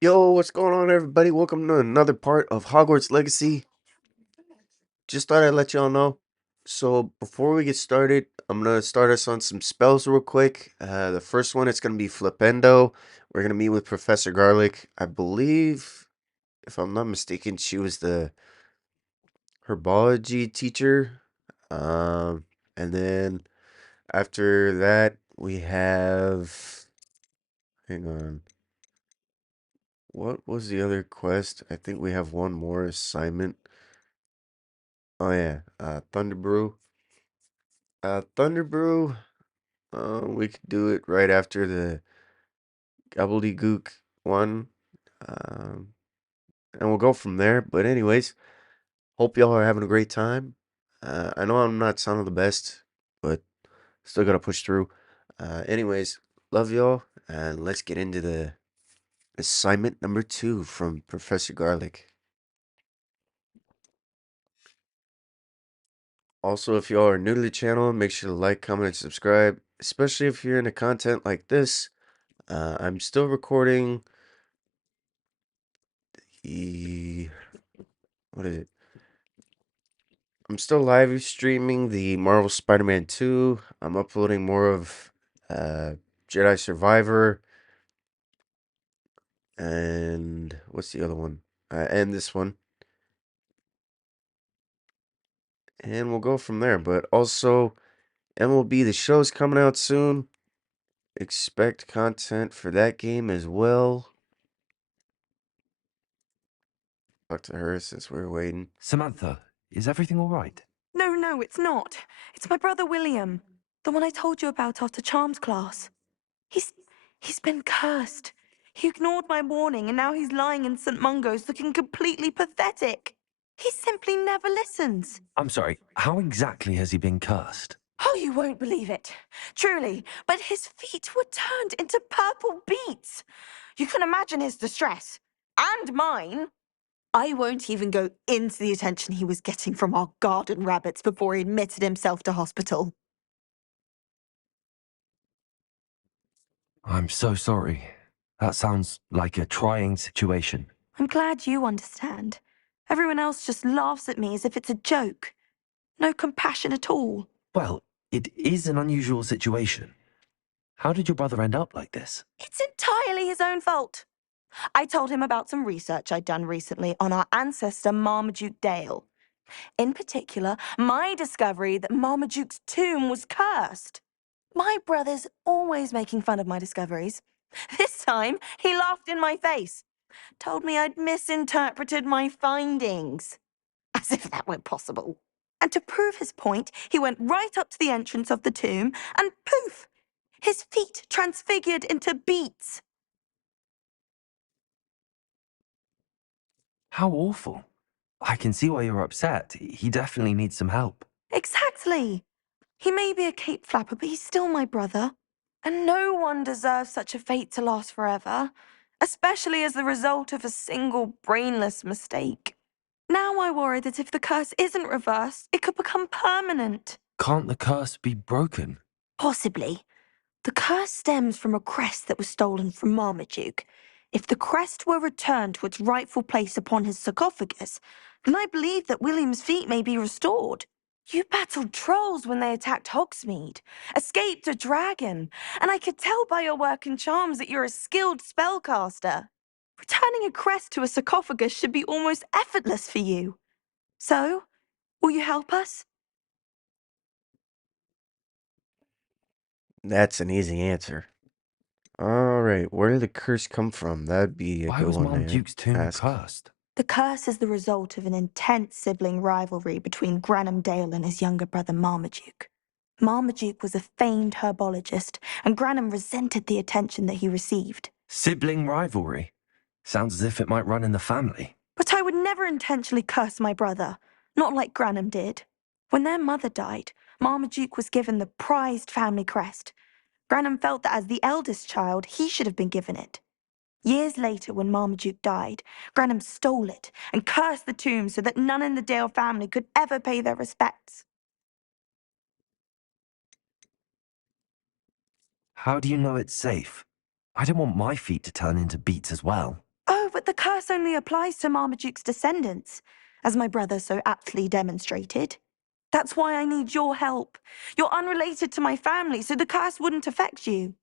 Yo, what's going on, everybody? Welcome to another part of Hogwarts Legacy. Just thought I'd let y'all know. So, before we get started, I'm gonna start us on some spells real quick. The first one, it's gonna be Flipendo. We're gonna meet with Professor Garlic. I believe, if I'm not mistaken, she was the herbology teacher. And then after that, we have. Hang on. What was the other quest? I think we have one more assignment. Oh yeah, Thunder Brew. Thunder Brew. We could do it right after the gobbledygook one. Um, and we'll go from there. But anyways, hope y'all are having a great time. I know I'm not sounding the best, but still gotta push through. Anyways, love y'all, and let's get into the assignment number 2 from Professor Garlic. Also, if y'all are new to the channel, make sure to like, comment, and subscribe, especially if you're into content like this. I'm still recording the what is it? I'm still live streaming the Marvel Spider-Man 2. I'm uploading more of uh Jedi Survivor and what's the other one? And this one. And we'll go from there. But also MLB The Show's coming out soon. Expect content for that game as well. Talk to her since we're waiting. Samantha, is everything all right? No, it's not. It's my brother William. The one I told you about after Charms class. He's he's been cursed. He ignored my warning and now he's lying in St. Mungo's looking completely pathetic. He simply never listens. I'm sorry, how exactly has he been cursed? Oh, you won't believe it. Truly, but his feet were turned into purple beets. You can imagine his distress. And mine. I won't even go into the attention he was getting from our garden rabbits before he admitted himself to hospital. I'm so sorry. That sounds like a trying situation. I'm glad you understand. Everyone else just laughs at me as if it's a joke. No compassion at all. Well, it is an unusual situation. How did your brother end up like this? It's entirely his own fault. I told him about some research I'd done recently on our ancestor Marmaduke Dale. In particular, my discovery that Marmaduke's tomb was cursed. My brother's always making fun of my discoveries. This time, he laughed in my face, told me I'd misinterpreted my findings. As if that were possible. And to prove his point, he went right up to the entrance of the tomb and poof! His feet transfigured into beets. How awful. I can see why you're upset. He definitely needs some help. Exactly. He may be a cape flapper, but he's still my brother. And no one deserves such a fate to last forever, especially as the result of a single brainless mistake. Now I worry that if the curse isn't reversed, it could become permanent. Can't the curse be broken? Possibly. The curse stems from a crest that was stolen from Marmaduke. If the crest were returned to its rightful place upon his sarcophagus, then I believe that William's feet may be restored. You battled trolls when they attacked Hogsmeade, escaped a dragon, and I could tell by your work and charms that you're a skilled spellcaster. Returning a crest to a sarcophagus should be almost effortless for you. So, will you help us? That's an easy answer. Alright, where did the curse come from? That'd be a Why good was one to Marmaduke's tomb ask. cursed? The curse is the result of an intense sibling rivalry between Granham Dale and his younger brother Marmaduke. Marmaduke was a famed herbologist, and Granham resented the attention that he received. Sibling rivalry. Sounds as if it might run in the family. But I would never intentionally curse my brother, not like Granham did. When their mother died, Marmaduke was given the prized family crest. Granham felt that as the eldest child, he should have been given it. Years later, when Marmaduke died, Granham stole it and cursed the tomb so that none in the Dale family could ever pay their respects. How do you know it's safe? I don't want my feet to turn into beets as well. curse only applies to Marmaduke's descendants, as my brother so aptly demonstrated. That's why I need your help. You're unrelated to my family, so the curse wouldn't affect you.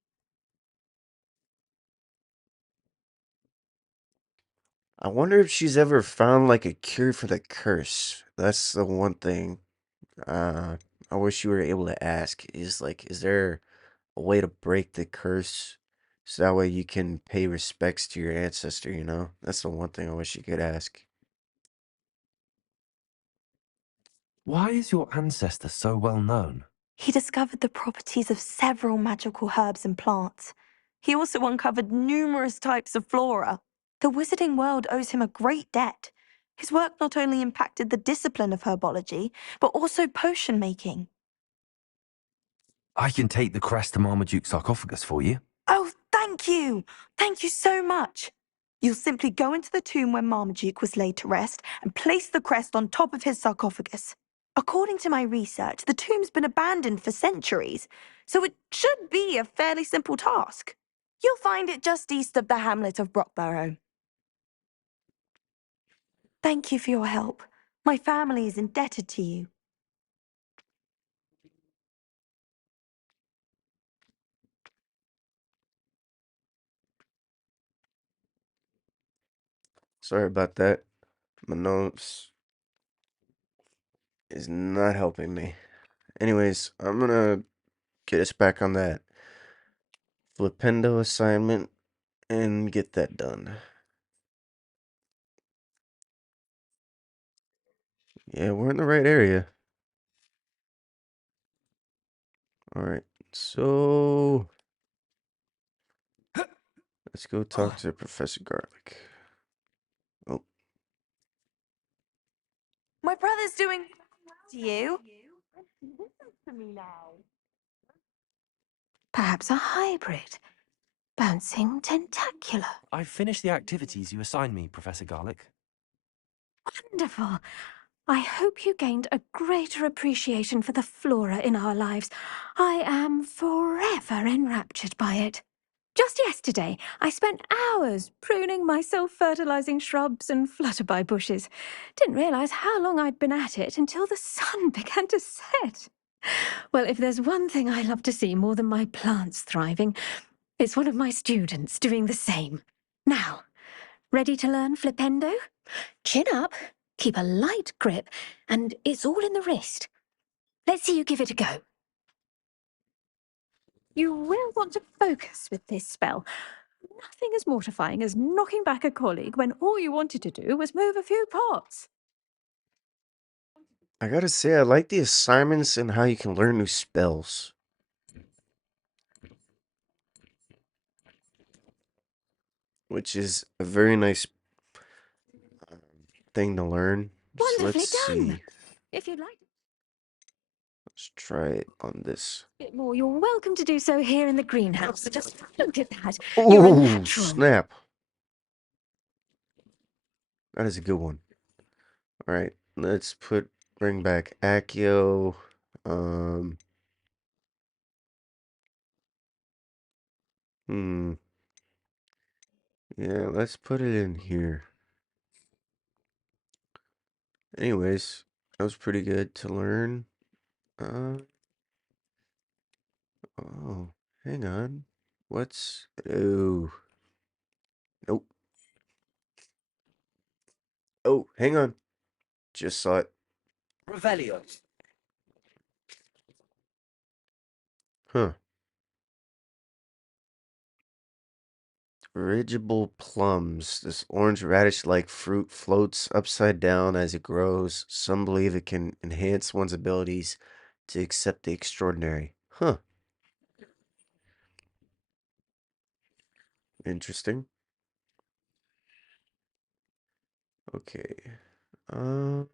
I wonder if she's ever found like a cure for the curse. That's the one thing uh I wish you were able to ask is there a way to break the curse so that way you can pay respects to your ancestor, you know? That's the one thing I wish you could ask. Why is your ancestor so well known? He discovered the properties of several magical herbs and plants. He also uncovered numerous types of flora. The wizarding world owes him a great debt. His work not only impacted the discipline of herbology, but also potion making. I can take the crest to Marmaduke's sarcophagus for you. Oh, thank you! Thank you so much! You'll simply go into the tomb where Marmaduke was laid to rest and place the crest on top of his sarcophagus. According to my research, the tomb's been abandoned for centuries, so it should be a fairly simple task. You'll find it just east of the hamlet of Brockborough. Thank you for your help. My family is indebted to you. Sorry about that. My notes is not helping me. Anyways, I'm gonna get us back on that Flipendo assignment and get that done. Yeah, we're in the right area. Alright, so let's go talk to Professor Garlic. Oh, My brother's doing to you. Listen to me now. Perhaps a hybrid. Bouncing tentacular. I've finished the activities you assigned me, Professor Garlic. Wonderful. I hope you gained a greater appreciation for the flora in our lives. I am forever enraptured by it. Just yesterday, I spent hours pruning my self-fertilizing shrubs and flutterby bushes. Didn't realize how long I'd been at it until the sun began to set. Well, if there's one thing I love to see more than my plants thriving, it's one of my students doing the same. Now, ready to learn Flipendo? Chin up, keep a light grip, and it's all in the wrist. Let's see you give it a go. You will want to focus with this spell. Nothing as mortifying as knocking back a colleague when all you wanted to do was move a few pots. I gotta say, I like the assignments and how you can learn new spells. Which is a very nice um, thing to learn. So let's Wonderfully done. see. If you'd like Let's try it on this. a bit more, you're welcome to do so here in the greenhouse. Just look at that. You're a Oh, natural. snap. That is a good one. Alright, let's bring back Accio. Um, hmm. Yeah, let's put it in here. Anyways, that was pretty good to learn. Uh, oh, hang on. What's, oh, nope. Oh, hang on. Just saw it. Revelio. Huh. Dirigible plums. This orange radish-like fruit floats upside down as it grows. Some believe it can enhance one's abilities to accept the extraordinary. Huh. Interesting. Okay. Um,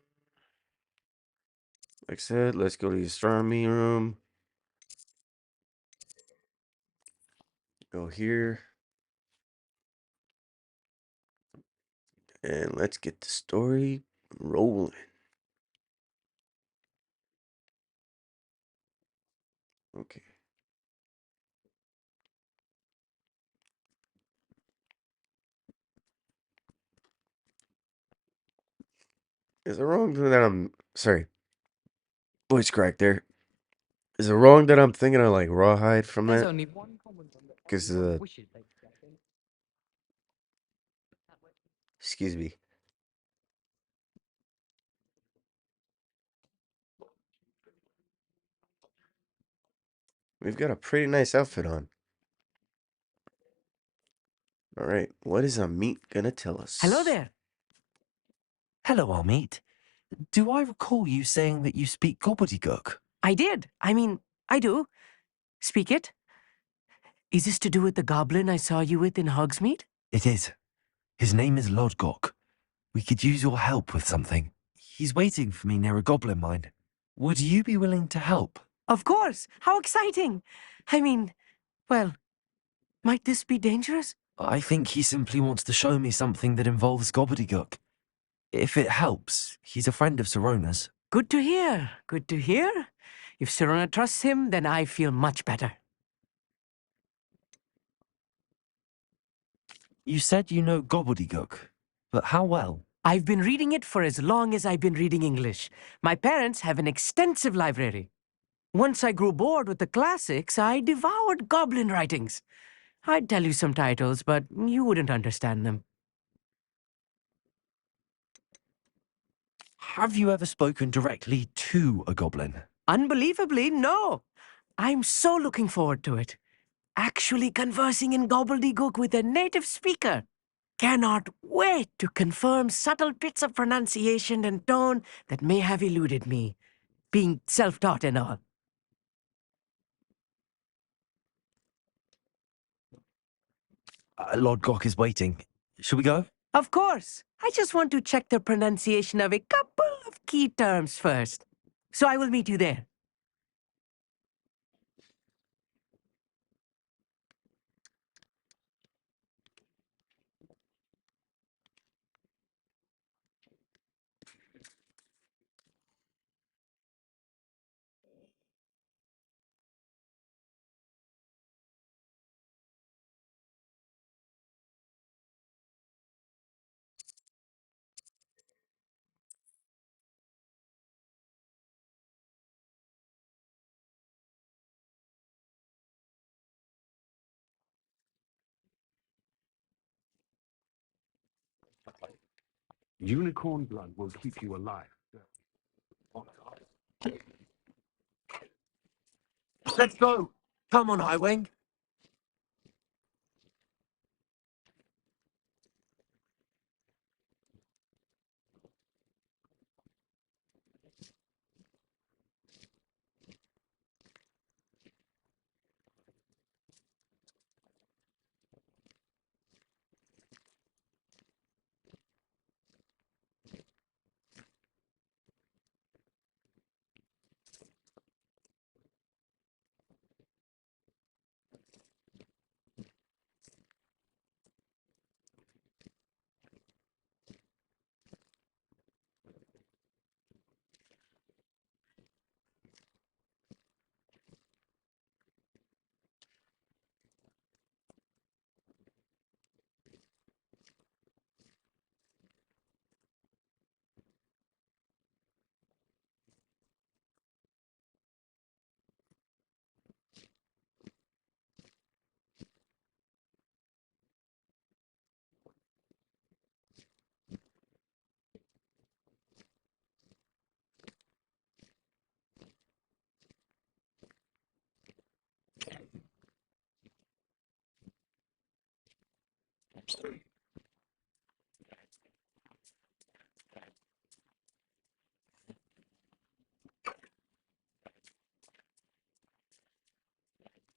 like I said, let's go to the astronomy room. Go here. And let's get the story rolling. Okay. Is it wrong that I'm sorry, voice crack there? Is it wrong that I'm thinking of like rawhide from There's that? only one common one that 'Cause, everyone wishes they possess. Excuse me. We've got a pretty nice outfit on. All right, what is Amit gonna tell us? Hello there. Hello, Amit. Do I recall you saying that you speak gobbledygook? I did. I mean, I do. Speak it. Is this to do with the goblin I saw you with in Hogsmeade? It is. His name is Lodgok. We could use your help with something. He's waiting for me near a goblin mine. Would you be willing to help? Of course. How exciting. I mean, well, might this be dangerous? I think he simply wants to show me something that involves gobbledygook. If it helps, he's a friend of Sirona's. Good to hear. Good to hear. If Sirona trusts him, then I feel much better. You said you know gobbledygook, but how well? I've been reading it for as long as I've been reading English. My parents have an extensive library. Once I grew bored with the classics, I devoured goblin writings. I'd tell you some titles, but you wouldn't understand them. Have you ever spoken directly to a goblin? Unbelievably, no. I'm so looking forward to it. Actually conversing in gobbledygook with a native speaker. Cannot wait to confirm subtle bits of pronunciation and tone that may have eluded me, being self-taught and all. Lodgok is waiting. Shall we go? Of course. I just want to check the pronunciation of a couple of key terms first. So I will meet you there. Unicorn blood will keep you alive. Let's go! Come on, Highwing.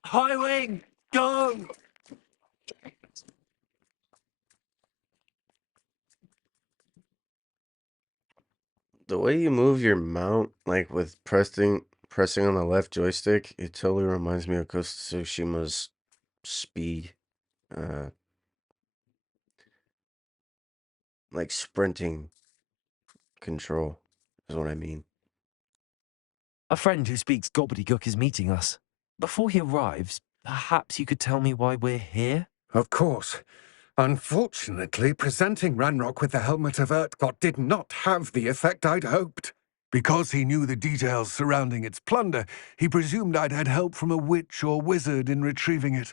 Highwing, go! The way you move your mount, like with pressing on the left joystick, it totally reminds me of Ghost of Tsushima's speed, uh, like sprinting control is what I mean. A friend who speaks gobbledygook is meeting us. Before he arrives, perhaps you could tell me why we're here? Of course. Unfortunately, presenting Ranrock with the Helmet of Urtkot did not have the effect I'd hoped. Because he knew the details surrounding its plunder, he presumed I'd had help from a witch or wizard in retrieving it.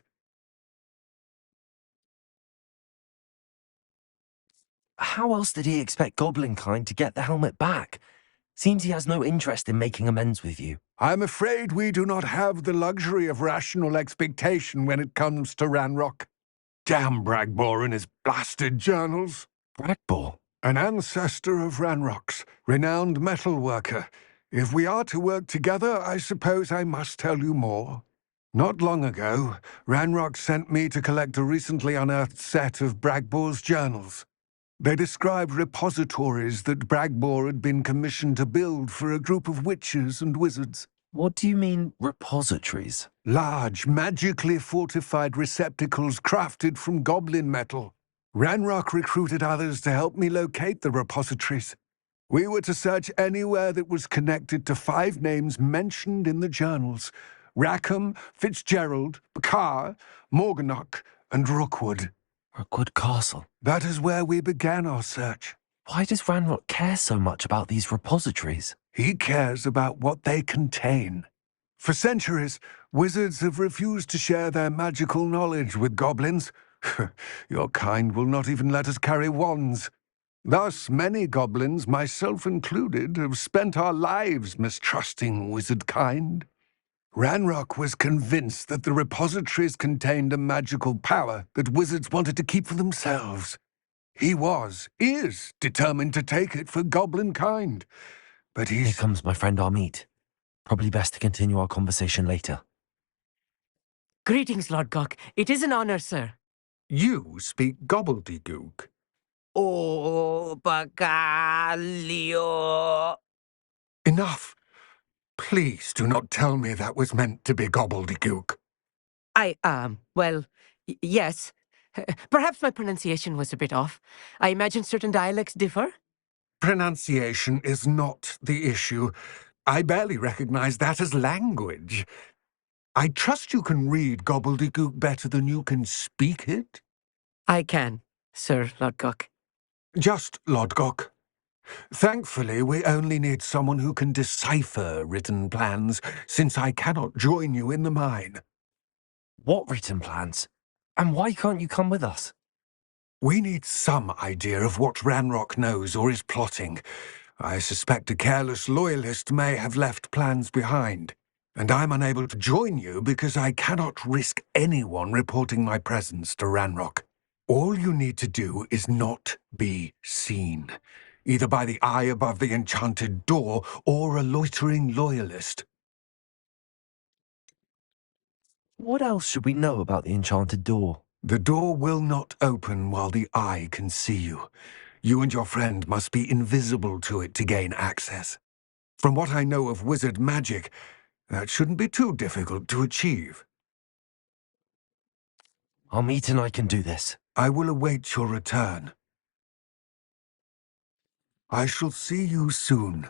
How else did he expect Goblinkind to get the helmet back? Seems he has no interest in making amends with you. I'm afraid we do not have the luxury of rational expectation when it comes to Ranrock. Damn Bragbor and his blasted journals. Bragbor? An ancestor of Ranrock's, renowned metalworker. If we are to work together, I suppose I must tell you more. Not long ago, Ranrock sent me to collect a recently unearthed set of Bragbor's journals. They described repositories that Bragbor had been commissioned to build for a group of witches and wizards. What do you mean, repositories? Large, magically fortified receptacles crafted from goblin metal. Ranrock recruited others to help me locate the repositories. We were to search anywhere that was connected to 5 names mentioned in the journals: Rackham, Fitzgerald, Bakar, Morganach, and Rookwood. Rookwood Castle. That is where we began our search. Why does Ranrock care so much about these repositories? He cares about what they contain. For centuries, wizards have refused to share their magical knowledge with goblins. Your kind will not even let us carry wands. Thus, many goblins, myself included, have spent our lives mistrusting wizard kind. Ranrock was convinced that the repositories contained a magical power that wizards wanted to keep for themselves. He is determined to take it for goblin kind. But Here comes my friend Amit. Probably best to continue our conversation later. Greetings, Lord Gok. It is an honor, sir. You speak gobbledygook. Oh, Bacalio. Enough. Please do not tell me that was meant to be gobbledygook. Well, yes. Perhaps my pronunciation was a bit off. I imagine certain dialects differ. Pronunciation is not the issue. I barely recognize that as language. I trust you can read gobbledygook better than you can speak it? I can, Sir Lord Gok. Just Lodgok. Thankfully, we only need someone who can decipher written plans, since I cannot join you in the mine. What written plans? And why can't you come with us? We need some idea of what Ranrock knows or is plotting. I suspect a careless loyalist may have left plans behind. And I'm unable to join you because I cannot risk anyone reporting my presence to Ranrock. All you need to do is not be seen, either by the eye above the enchanted door or a loitering loyalist. What else should we know about the enchanted door? The door will not open while the eye can see you. You and your friend must be invisible to it to gain access. From what I know of wizard magic, that shouldn't be too difficult to achieve. Amit and I can do this. I will await your return. I shall see you soon.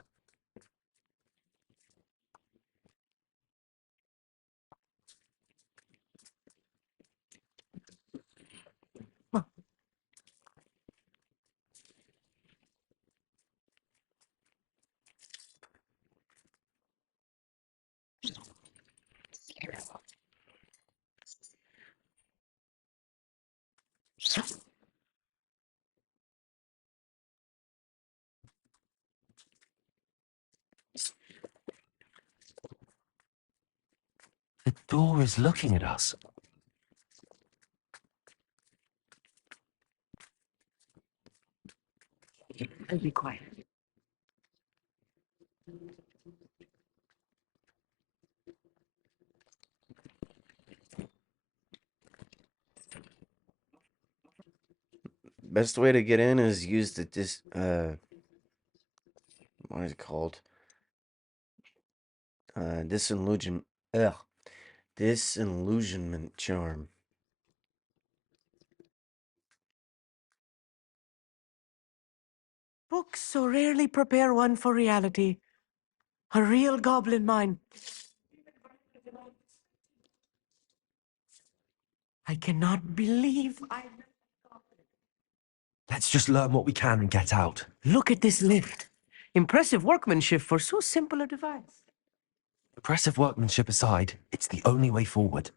The door is looking at us. I'll be quiet. Best way to get in is use the what is it called? Disillusion. Ugh. Disillusionment charm. Books so rarely prepare one for reality. A real goblin mind. I cannot believe I... Let's just learn what we can and get out. Look at this lift. Impressive workmanship for so simple a device. Impressive workmanship aside, it's the only way forward.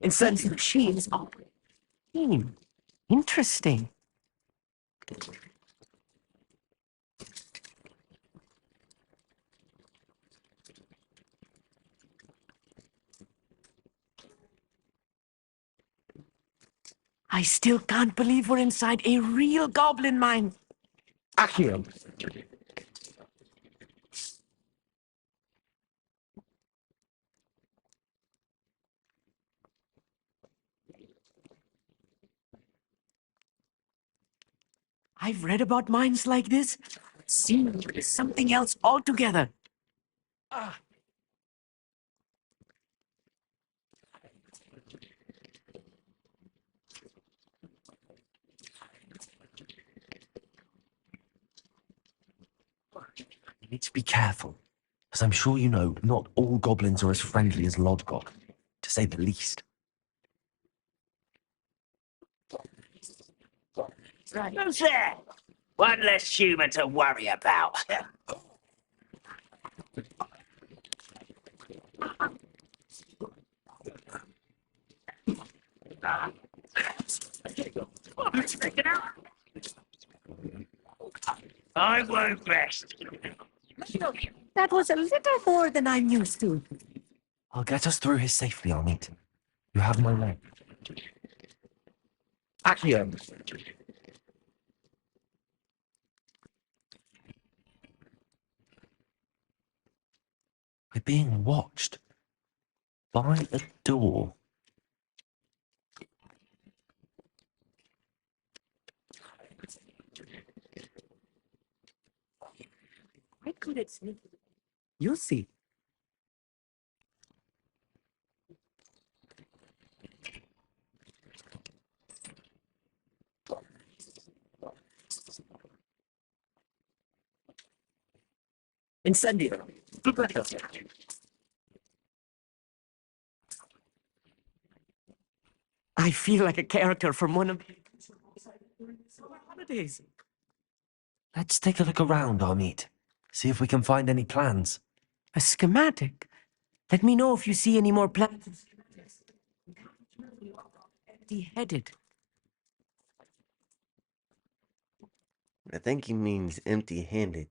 And since the machines operate. Interesting. I still can't believe we're inside a real goblin mine. Accio! I've read about mines like this. Seems something else altogether. You need to be careful. As I'm sure you know, not all goblins are as friendly as Lodgok, to say the least. Who's there? One less human to worry about. I won't rest. That was a little more than I'm used to. I'll get us through here safely, Armit. You have my leg. Accio! We're being watched. By a door. Quite good at sneaking. You'll see. Incendio! I feel like a character from one of the holidays. Let's take a look around, Armit. See if we can find any plans. A schematic. Let me know if you see any more plans. Empty-headed. I think he means empty-handed.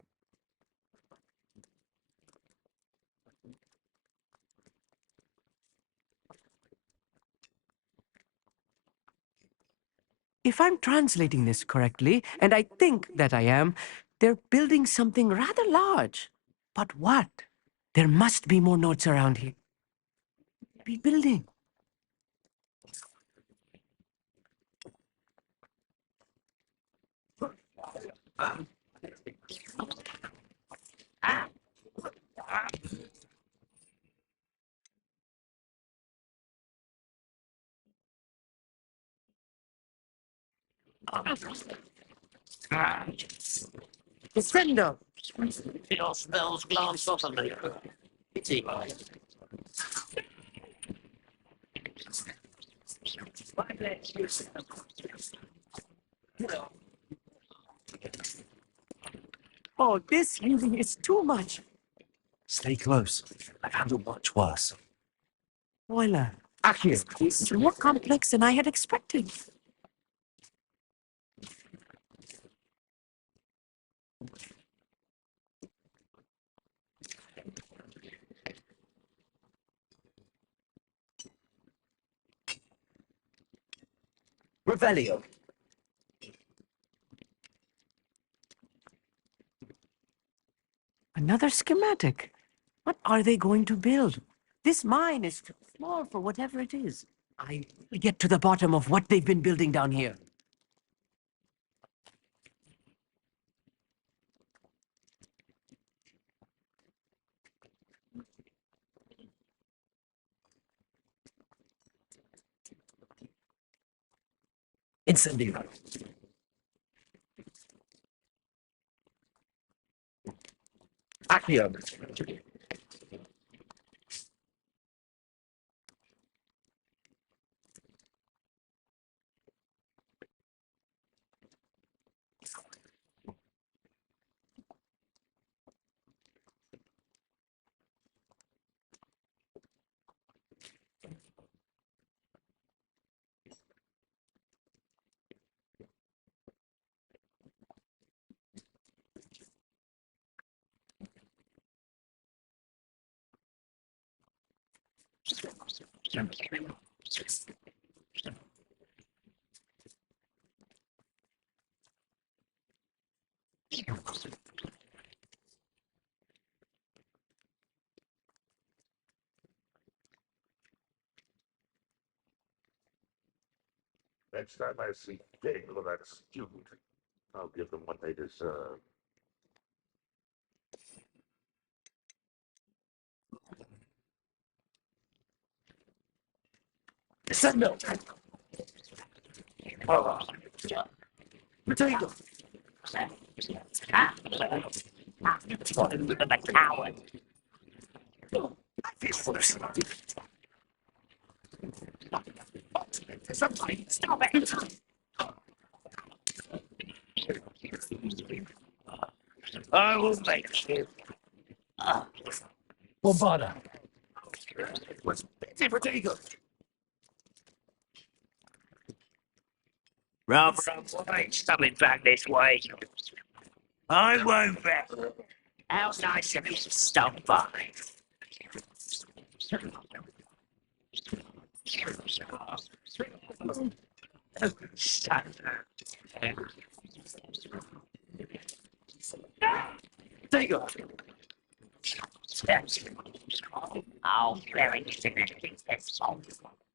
If I'm translating this correctly, and I think that I am, they're building something rather large. But what? There must be more notes around here. Be building. Defender. Your spells glance off of me. Pity. Oh, this really is too much. Stay close. I've handled much worse. Spoiler. Accio! It's more complex than I had expected. Revelio! Another schematic. What are they going to build? This mine is too small for whatever it is. I will get to the bottom of what they've been building down here. Incendio! Accio! Next time I see Dale or that student, I'll give them what they deserve. Send milk. Oh, potato. I'm a coward. I feel worse. Somebody stop it. I will make you. Bombada. What's busy potato? Rather avoid coming back this way. I won't bet. How nice of you to stop by. Shut up. Take off. Oh, very significant.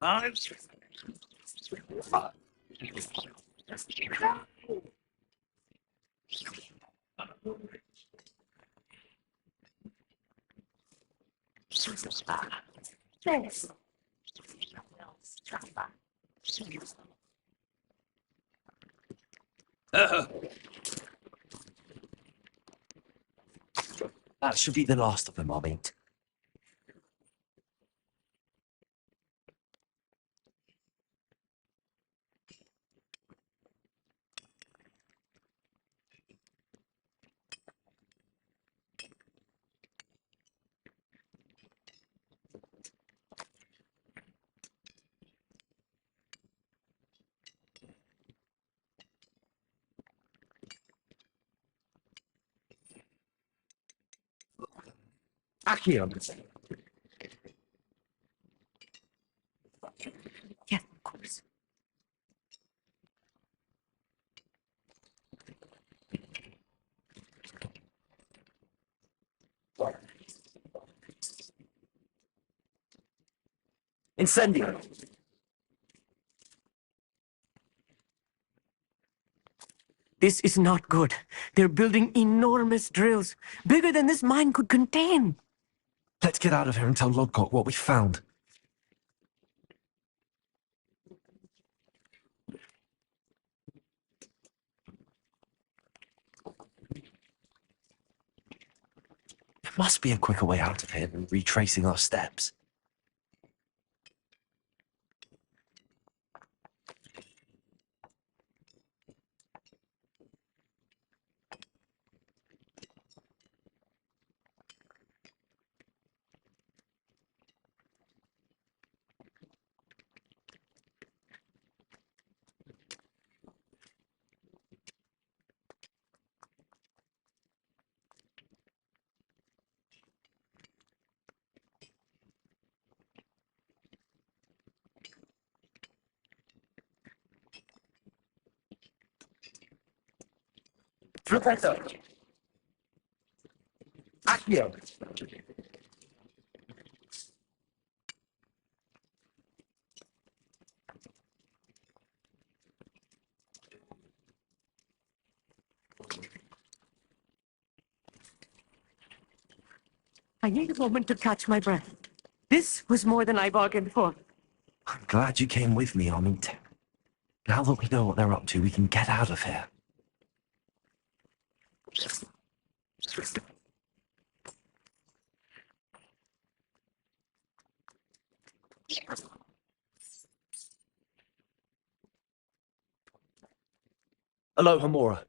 I'm That should be the last of them, I'll meet. Accio. Yeah, of course. Incendio. This is not good. They're building enormous drills, bigger than this mine could contain. Let's get out of here and tell Lodgok what we found. There must be a quicker way out of here than retracing our steps. Professor. Accio. I need a moment to catch my breath. This was more than I bargained for. I'm glad you came with me, Amit. Now that we know what they're up to, we can get out of here. Aloha, Mora.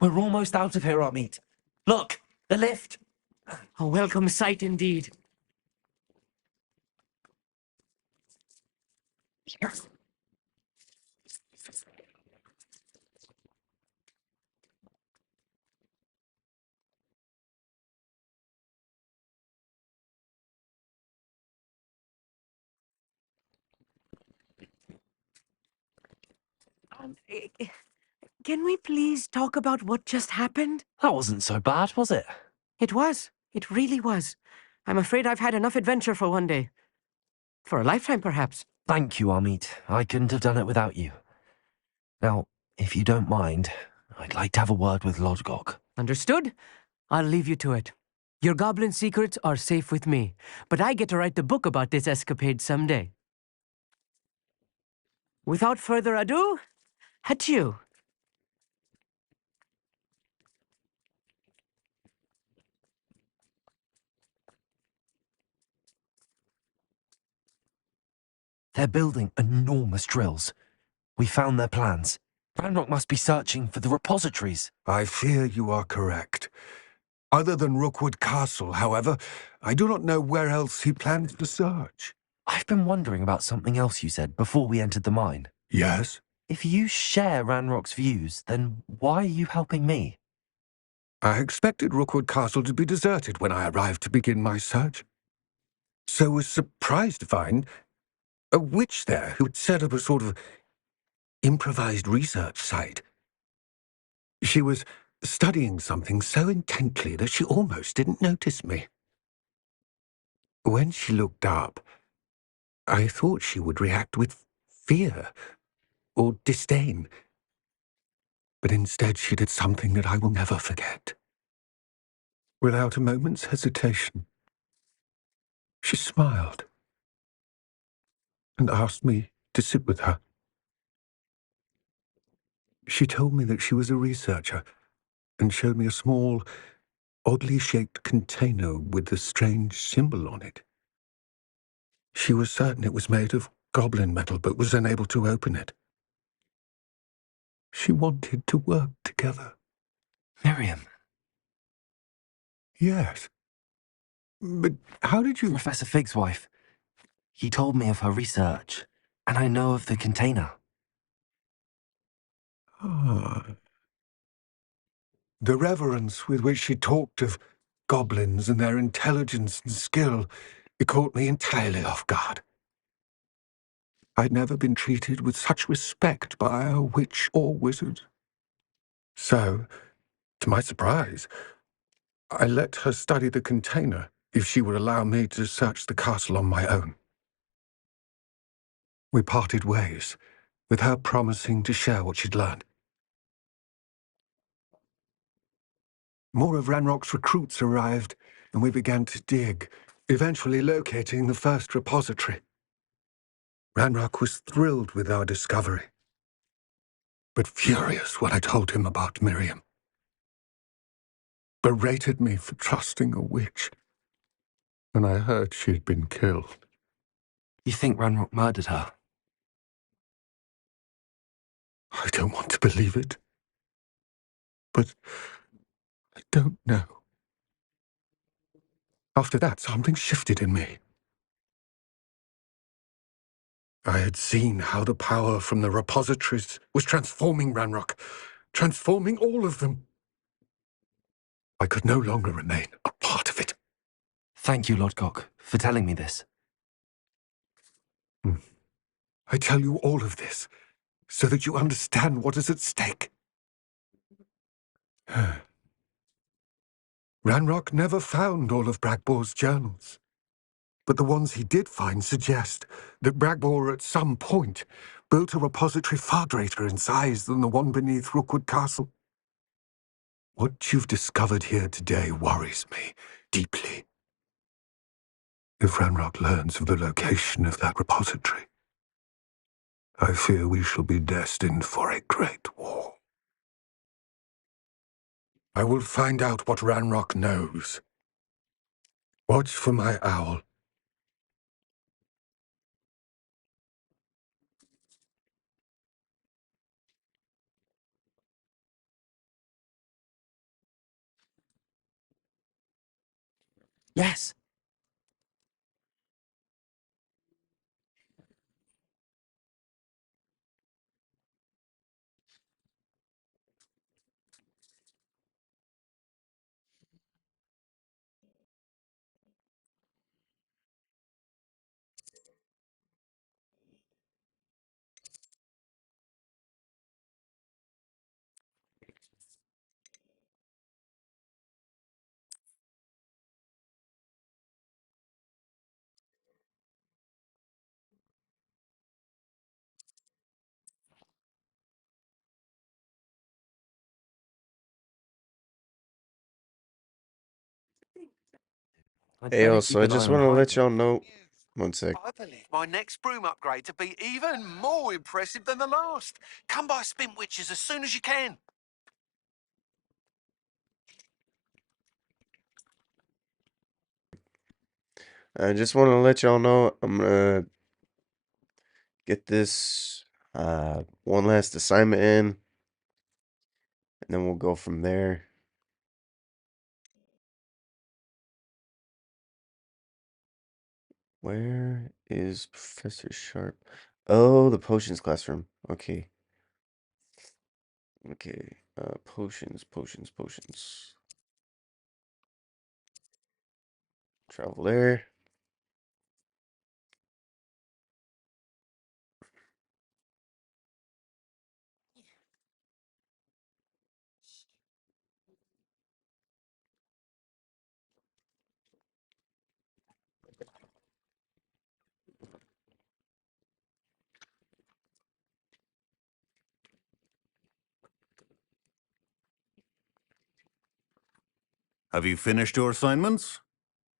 We're almost out of here, Amit. Look, the lift. A welcome sight indeed. Can we please talk about what just happened? That wasn't so bad, was it? It was. It really was. I'm afraid I've had enough adventure for one day. For a lifetime, perhaps. Thank you, Amit. I couldn't have done it without you. Now, if you don't mind, I'd like to have a word with Lodgok. Understood? I'll leave you to it. Your goblin secrets are safe with me, but I get to write the book about this escapade someday. Without further ado, adieu. They're building enormous drills. We found their plans. Ranrock must be searching for the repositories. I fear you are correct. Other than Rookwood Castle, however, I do not know where else he plans to search. I've been wondering about something else you said before we entered the mine. Yes? If you share Ranrock's views, then why are you helping me? I expected Rookwood Castle to be deserted when I arrived to begin my search. So was surprised to find a witch there who had set up a sort of improvised research site. She was studying something so intently that she almost didn't notice me. When she looked up, I thought she would react with fear or disdain. But instead she did something that I will never forget. Without a moment's hesitation, she smiled and asked me to sit with her. She told me that she was a researcher and showed me a small, oddly shaped container with a strange symbol on it. She was certain it was made of goblin metal, but was unable to open it. She wanted to work together. Miriam. Yes. But how did you... Professor Fig's wife. He told me of her research, and I know of the container. Ah. The reverence with which she talked of goblins and their intelligence and skill, it caught me entirely off guard. I'd never been treated with such respect by a witch or wizard. So, to my surprise, I let her study the container if she would allow me to search the castle on my own. We parted ways, with her promising to share what she'd learned. More of Ranrock's recruits arrived, and we began to dig, eventually locating the first repository. Ranrock was thrilled with our discovery, but furious when I told him about Miriam. Berated me for trusting a witch when I heard she had been killed. You think Ranrock murdered her? I don't want to believe it, but I don't know. After that, something shifted in me. I had seen how the power from the repositories was transforming Ranrock, transforming all of them. I could no longer remain a part of it. Thank you, Lodgok, for telling me this. I tell you all of this so that you understand what is at stake. Ranrock never found all of Bragbor's journals, but the ones he did find suggest that Bragbor at some point built a repository far greater in size than the one beneath Rookwood Castle. What you've discovered here today worries me deeply. If Ranrock learns of the location of that repository, I fear we shall be destined for a great war. I will find out what Ranrock knows, Watch for my owl. Yes. I'd Hey, better also, keep I an eye just on want to let Hyde. y'all know. One sec. I believe my next broom upgrade to be even more impressive than the last. Come by Spin Witches as soon as you can. I just want to let y'all know I'm gonna get this one last assignment in, and then we'll go from there. Where is Professor Sharp? Oh, the potions classroom. Okay. Okay. Potions. Travel there. Have you finished your assignments?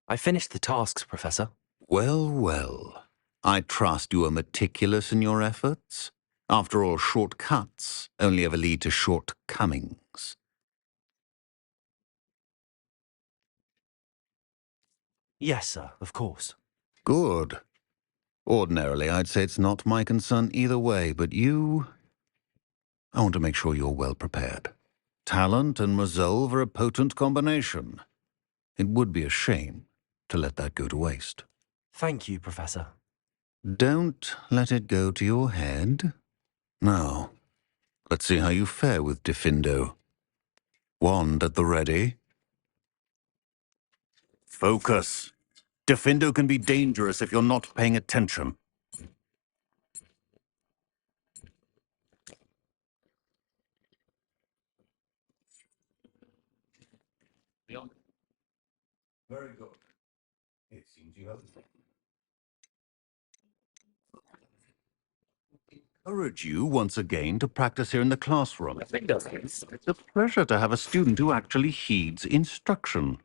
I finished the tasks, Professor. Well. I trust you are meticulous in your efforts. After all, shortcuts only ever lead to shortcomings. Yes, sir, of course. Good. Ordinarily, I'd say it's not my concern either way, but I want to make sure you're well prepared. Talent and resolve are a potent combination. It would be a shame to let that go to waste. Thank you, Professor. Don't let it go to your head. Now, let's see how you fare with Diffindo. Wand at the ready. Focus. Diffindo can be dangerous if you're not paying attention. Very good. It seems you have encourage you once again to practice here in the classroom. It's a pleasure to have a student who actually heeds instruction.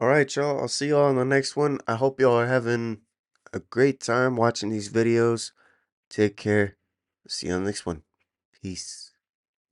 All right, y'all. I'll see y'all on the next one. I hope y'all are having a great time watching these videos. Take care. See you on the next one. Peace.